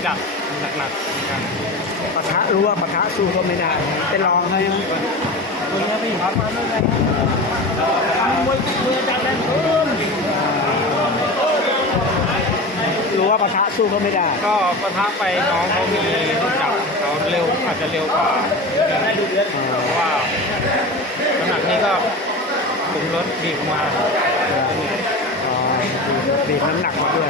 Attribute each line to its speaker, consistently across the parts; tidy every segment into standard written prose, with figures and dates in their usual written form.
Speaker 1: จัดหนักกัน
Speaker 2: ปะทะรู้ว่าปะทะสู้ก็ไม่ได้เป็นรองเขายังตัวนี้พี่พักมาไม่ได้รู้ว่าปะทะสู้ก็ไม่ได้
Speaker 1: ก็ปะทะไปน้องเขามีลูกจับเขาเร็วอาจจะเร็วกว่าเพราะว่าน้ำหนักนี้ก็ผมลดบีบมา
Speaker 2: บีบน้ำหนักมาด้วย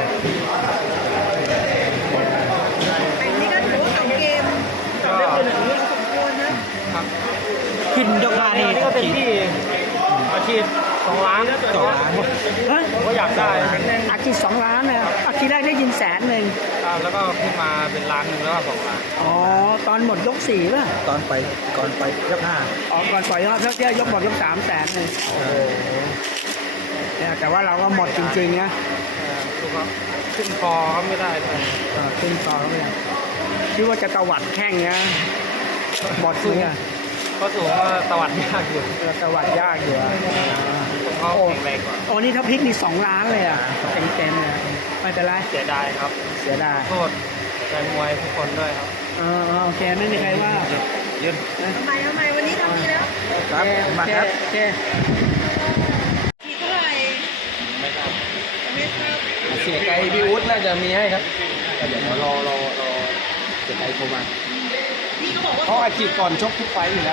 Speaker 3: อันนี้ก็ถือว่าสองเกมสำหรับคนหนึ่งสมควรนะครับ
Speaker 2: ขึ้นยกมานี่
Speaker 1: ก็เป็นที่อาชีพ2 ล้านผมก็อยากได้
Speaker 2: อาชีพ2 ล้านนะอาชีพแรกได้ยิน100,000
Speaker 1: แล้วก็ขึ้นมาเป็น1 ล้านแล้วก็2 ล้าน
Speaker 2: อ๋อตอนหมดยก4ป่ะ
Speaker 4: ก่อนไปยก5
Speaker 2: อ๋อก่อนปล่อยยกหมดยก300,000เลยเนี่ยแต่ว่าเราก็หมดจริงๆนะ
Speaker 1: ขึ้นคอเขาไม่ได้
Speaker 2: ขึ้นคอเขาไม่ได้คิดว่าจะตวัดแข้งนะหมดสูง
Speaker 1: ก็สูงว่าตวัดยากอยู่
Speaker 2: ตวัดยากอยู่
Speaker 1: เขาแข็งแรงกว่า
Speaker 2: โอ้นี่ถ้าพลิกนี่2 ล้านเลยอ่ะเต็มเลยไม่เป็นไร
Speaker 1: เสียดายครับ
Speaker 2: เสียดาย
Speaker 1: โทษแฟนมวยทุกคนด้วยครับ
Speaker 2: โอเคไม่มีใครว่า
Speaker 1: ยืน
Speaker 3: ทำไมวันนี้ทำดีแล้ว
Speaker 2: ครับมาครับโอเค
Speaker 3: มีเท่าไหร่
Speaker 1: ไม่ทราบ
Speaker 4: เสียใจพี่อุ๊ดน่าจะมีให้ครับเดี๋ยวรอเสียใจโทรมาเพราะอาชีพก่อนชกทุกไฟอยู่แล้ว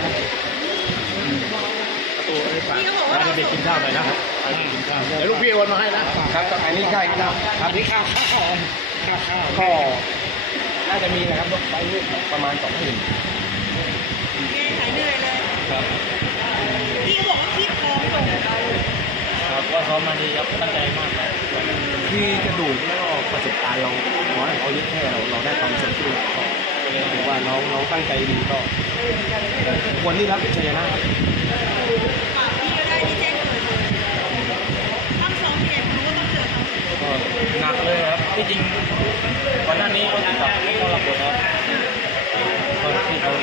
Speaker 1: เราจะไปกินข้าวหน่อยนะครับ
Speaker 4: เดี๋ยวลูกพี่โอนมาให้นะครับอันนี้ใช่ครับอันนี้ข้าวก็น่าจะมีนะครับไฟนี่ประมาณ20,000
Speaker 3: หายเหนื่อยเลย
Speaker 1: ครับ
Speaker 3: พี่เขาบอกว่าคีบคอไม่ลง
Speaker 1: ครับว่าซ้อมมาดีครับตั้งใจมากครับ
Speaker 4: ที่กระดูกแล้วก็ประสบการณ์เราน้อยเขาเยอะแค่เราได้ความสมดุลก็เลยถือว่าน้องตั้งใจดีก็ควรที่รับชัยชนะ
Speaker 3: พี่ก็ได้ที่แจ้งเกิดเลยต้องซ้อมเย็นรู้ว่าต้องเจอเขา
Speaker 1: ก็หนักเลยครับที่จริงก่อนหน้านี้เขาติดต่อเข้าระบบครับตอนที่เขา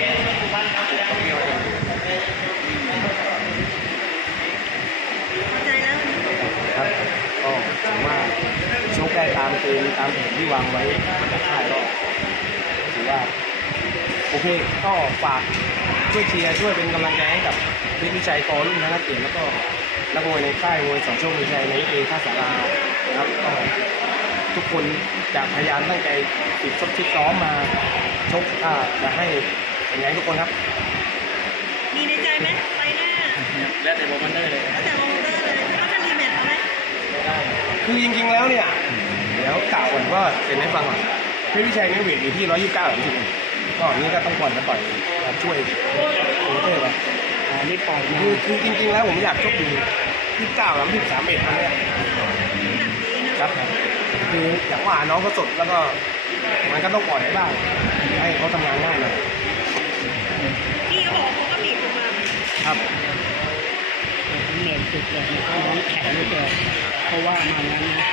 Speaker 3: ใจแล้ว
Speaker 4: ครับก็ถือว่าชกได้ตามเกมตามแผนที่วางไว้มาจากค่ายก็ถือว่าโอเคก็ฝากช่วยเชียร์ช่วยเป็นกำลังใจให้กับพิพิชัยกอรุ่งธนเกียรติแล้วก็นักมวยในค่ายมวยสองโชคมีชัยในท่าสารานะครับก็ทุกคนจะพยายามตั้งใจติดซ้อมมาชกจะให้เป็นไงทุกคนครับ
Speaker 3: มีในใจไหมไปหน้า
Speaker 1: แล้วแต่โมเมนต์ได้เลย
Speaker 3: แล้วแต่โมเตอร์เลยต้องจะรีแมตช์ไหม
Speaker 4: คือจริงๆแล้วเนี่ยเดี๋ยวกล่าวก่อนว่าเป็นให้ฟังก่อนพี่วิชัยเนี่ยเวทอยู่ที่129จริงๆก็นี้ก็ต้องก่อนจะต่อยช่วยโค้ชเลย
Speaker 2: นี่ปล่อย
Speaker 4: คือจริงๆแล้วผมอยากชกอยู่29แล้ว23อันเนี้ยครับคืออย่างว่าน้องก็สดแล้วก็มันก็ต้องปล่อยให้ได้ให้เขาทำงานง่ายหน่อย
Speaker 3: พี่เขาบอกเขาก็บีบลงมา
Speaker 4: ครับ
Speaker 2: เหนื่อยสุดเลยเขาแข็งไม่เจอเพราะว่ามางั้นนะ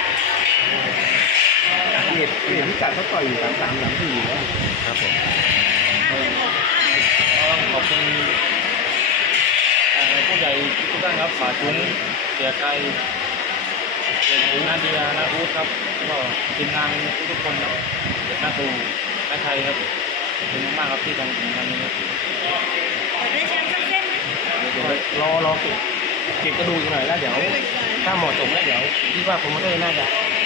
Speaker 4: เวทพิกัดเขาต่อยอยู่3-3-4อยู่แล้วครับผม
Speaker 1: ขอบคุณผู้ใหญ่ทุกท่านครับฝาจุ้งเสียไกลนาเดียนาอู๊ดครับก็ทีมงานทุกคนครับนาตูนาไทยครับขอบคุณมากครับที่ทำถึงวันนี้ครับ
Speaker 3: ได้แชมป์สักเส้นไหม
Speaker 4: เดี๋ยวรอเก็บกระดูกอีกหน่อยแล้วเดี๋ยวถ้าเหมาะสมแล้วเดี๋ยวคิดว่าผมก็น่าจะ